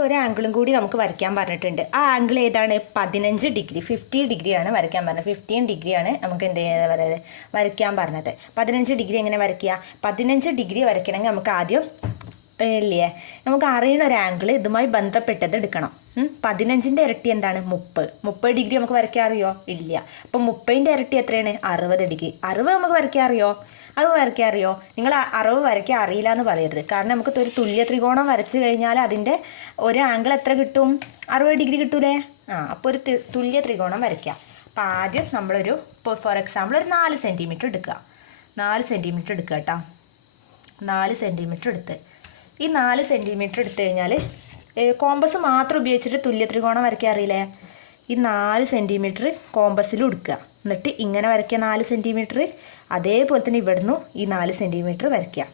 ഒരു ആംഗിളും കൂടി നമുക്ക് വരയ്ക്കാൻ പറഞ്ഞിട്ടുണ്ട്. ആ ആംഗിൾ ഏതാണ്? പതിനഞ്ച് ഡിഗ്രി ഫിഫ്റ്റി ഡിഗ്രിയാണ് വരയ്ക്കാൻ പറഞ്ഞത്. ഫിഫ്റ്റീൻ ഡിഗ്രിയാണ് നമുക്ക് എന്ത് പറയുന്നത് വരയ്ക്കാൻ പറഞ്ഞത്. പതിനഞ്ച് ഡിഗ്രി എങ്ങനെ വരയ്ക്കുക? പതിനഞ്ച് ഡിഗ്രി വരയ്ക്കണമെങ്കിൽ നമുക്ക് ആദ്യം ഇല്ലേ? നമുക്ക് അറിയണ ഒരു ആംഗിൾ ഇതുമായി ബന്ധപ്പെട്ടത് എടുക്കണം. പതിനഞ്ചിന്റെ ഇരട്ടി എന്താണ്? മുപ്പത്. മുപ്പത് ഡിഗ്രി നമുക്ക് വരയ്ക്കാൻ അറിയോ? ഇല്ല. അപ്പം മുപ്പതിന്റെ ഇരട്ടി എത്രയാണ്? അറുപത് ഡിഗ്രി. അറുപത് നമുക്ക് വരയ്ക്കാൻ അറിയോ? അത് വരയ്ക്കാൻ അറിയോ? നിങ്ങൾ അറുപത് വരയ്ക്കാൻ അറിയില്ല എന്ന് പറയരുത്. കാരണം നമുക്ക് ഒരു തുല്യ ത്രികോണം വരച്ചു കഴിഞ്ഞാൽ അതിന്റെ ഒരു ആംഗിൾ എത്ര കിട്ടും? അറുപത് ഡിഗ്രി കിട്ടൂലേ? ആ അപ്പോൾ ഒരു തുല്യ ത്രികോണം വരയ്ക്കാം. അപ്പം ആദ്യം നമ്മളൊരു ഇപ്പോൾ ഫോർ എക്സാമ്പിൾ ഒരു നാല് സെന്റിമീറ്റർ എടുക്കുക. നാല് സെന്റിമീറ്റർ എടുക്കുക കേട്ടോ. നാല് സെന്റിമീറ്റർ എടുത്ത്. ഈ നാല് സെന്റിമീറ്റർ എടുത്തു കഴിഞ്ഞാൽ കോമ്പസ് മാത്രം ഉപയോഗിച്ചിട്ട് തുല്യ ത്രികോണം വരയ്ക്കാൻ അറിയില്ലേ? ഈ നാല് സെന്റിമീറ്റർ കോമ്പസിൽ എടുക്കുക എന്നിട്ട് ഇങ്ങനെ വരയ്ക്കുക നാല് സെന്റിമീറ്റർ അതേപോലെ തന്നെ ഇവിടുന്ന് ഈ നാല് സെന്റിമീറ്റർ വരയ്ക്കുക.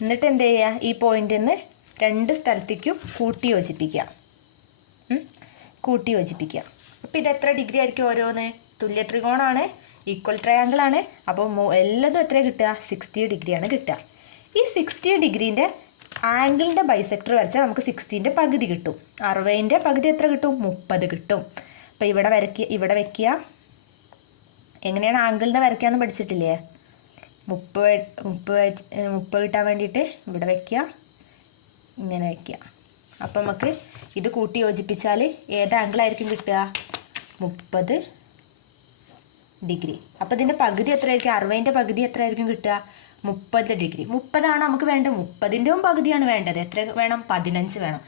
എന്നിട്ട് എന്ത് ചെയ്യുക? ഈ പോയിന്റിൽ നിന്ന് രണ്ട് സ്ഥലത്തേക്കും കൂട്ടി യോജിപ്പിക്കുക. കൂട്ടി യോജിപ്പിക്കുക. അപ്പോൾ ഇത് എത്ര ഡിഗ്രി ആയിരിക്കും ഓരോന്ന്? തുല്യ ത്രികോണമാണ് ഈക്വൽ ട്രയാങ്കിൾ ആണ്. അപ്പോൾ എല്ലാതും എത്ര കിട്ടുക? സിക്സ്റ്റി ഡിഗ്രിയാണ് കിട്ടുക. ഈ സിക്സ്റ്റി ഡിഗ്രീന്റെ ആംഗിളിന്റെ ബൈസെക്ടർ വരച്ചാൽ നമുക്ക് സിക്സ്റ്റീന്റെ പകുതി കിട്ടും. അറുപതിന്റെ പകുതി എത്ര കിട്ടും? മുപ്പത് കിട്ടും. അപ്പോൾ ഇവിടെ വരയ്ക്കുക ഇവിടെ വയ്ക്കുക എങ്ങനെയാണ് ആംഗിളിന്റെ വരയ്ക്കാന്ന് പഠിച്ചിട്ടില്ലേ? മുപ്പത് മുപ്പത് മുപ്പത് കിട്ടാൻ വേണ്ടിയിട്ട് ഇവിടെ വയ്ക്കുക ഇങ്ങനെ വയ്ക്കുക അപ്പം നമുക്ക് ഇത് കൂട്ടി യോജിപ്പിച്ചാൽ ഏത് ആംഗിളായിരിക്കും കിട്ടുക? മുപ്പത് ഡിഗ്രി. അപ്പോൾ ഇതിന്റെ പകുതി എത്രയായിരിക്കും? അറുപതിന്റെ പകുതി എത്രയായിരിക്കും കിട്ടുക? മുപ്പത് ഡിഗ്രി. മുപ്പതാണ് നമുക്ക് വേണ്ടത്? മുപ്പതിന്റെയും പകുതിയാണ് വേണ്ടത്. എത്ര വേണം? പതിനഞ്ച് വേണം.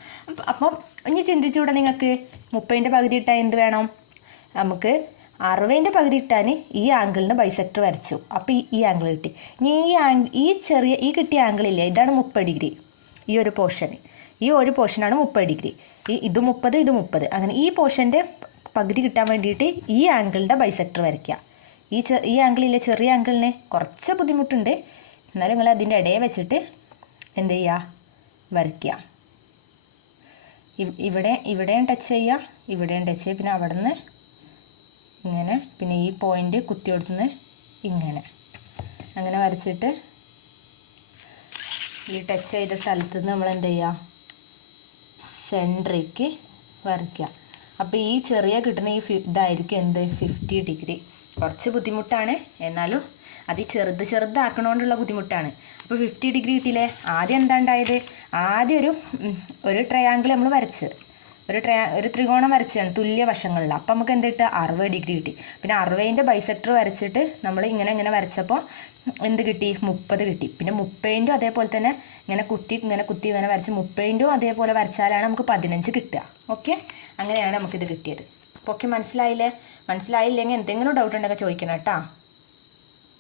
അപ്പം ഇനി ചിന്തിച്ചുകൂടെ നിങ്ങൾക്ക്? മുപ്പതിന്റെ പകുതി ഇട്ടാൽ എന്ത് വേണം? നമുക്ക് അറുപതിന്റെ പകുതി ഇട്ടാൽ ഈ ആംഗിളിന് ബൈസെക്ടർ വരച്ചു. അപ്പോൾ ഈ ആംഗിൾ കിട്ടി. ഇനി ഈ ആംഗ് ഈ ചെറിയ ഈ കിട്ടിയ ആംഗിളില്ലേ ഇതാണ് മുപ്പത് ഡിഗ്രി. ഈ ഒരു പോർഷൻ. ഈ ഒരു പോർഷനാണ് മുപ്പത് ഡിഗ്രി. ഈ ഇത് മുപ്പത് ഇത് മുപ്പത്. അങ്ങനെ ഈ പോർഷന്റെ പകുതി കിട്ടാൻ വേണ്ടിയിട്ട് ഈ ആംഗിളിന്റെ ബൈസെക്ടർ വരയ്ക്കുക. ഈ ഈ ആംഗിളിലെ ചെറിയ ആംഗിളിന് കുറച്ച് ബുദ്ധിമുട്ടുണ്ട്. എന്നാലും നിങ്ങൾ അതിന്റെ ഇടയിൽ വെച്ചിട്ട് എന്ത് ചെയ്യുക? വരയ്ക്കുക. ഇവ്- ഇവിടെ ഇവിടെയും ടച്ച് ചെയ്യുക ഇവിടെയും ടച്ച് ചെയ്യുക. പിന്നെ അവിടെ നിന്ന് ഇങ്ങനെ പിന്നെ ഈ പോയിന്റ് കുത്തി കൊടുത്തുനിന്ന് ഇങ്ങനെ. അങ്ങനെ വരച്ചിട്ട് ഈ ടച്ച് ചെയ്ത സ്ഥലത്ത് നിന്ന് നമ്മൾ എന്ത് ചെയ്യുക? സെൻട്രിക്ക് വരയ്ക്കുക. അപ്പോൾ ഈ ചെറിയ കിട്ടുന്ന ഈ ഫി- ഇതായിരിക്കും എന്ത്? ഫിഫ്റ്റി ഡിഗ്രി കുറച്ച് ബുദ്ധിമുട്ടാണ്. എന്നാലും അത് ചെറുത് ചെറുതാക്കണോണ്ടുള്ള ബുദ്ധിമുട്ടാണ്. അപ്പോൾ ഫിഫ്റ്റി ഡിഗ്രി കിട്ടിയില്ലേ ആദ്യം എന്താ ഉണ്ടായത് ആദ്യം ഒരു ഒരു ട്രയാങ്കിൾ നമ്മൾ വരച്ച്. ഒരു ട്രയാ ഒരു ത്രികോണം വരച്ചാണ് തുല്യ വശങ്ങളിൽ. അപ്പം നമുക്ക് എന്ത് കിട്ടുക? അറുപത് ഡിഗ്രി കിട്ടി. പിന്നെ അറുപതിന്റെ ബൈസെക്ടർ വരച്ചിട്ട് നമ്മൾ ഇങ്ങനെ ഇങ്ങനെ വരച്ചപ്പോൾ എന്ത് കിട്ടി? മുപ്പത് കിട്ടി. പിന്നെ മുപ്പതിന്റെ അതേപോലെ തന്നെ ഇങ്ങനെ കുത്തി ഇങ്ങനെ കുത്തി ഇങ്ങനെ വരച്ച് മുപ്പതിന്റെയും അതേപോലെ വരച്ചാലാണ് നമുക്ക് പതിനഞ്ച് കിട്ടുക. ഓക്കെ അങ്ങനെയാണ് നമുക്കിത് കിട്ടിയത്. അപ്പോൾ ഓക്കെ മനസ്സിലായില്ലേ? മനസ്സിലായില്ലെങ്കിൽ എന്തെങ്കിലും ഡൗട്ട് ഉണ്ടെങ്കിൽ ചോദിക്കണം കേട്ടോ.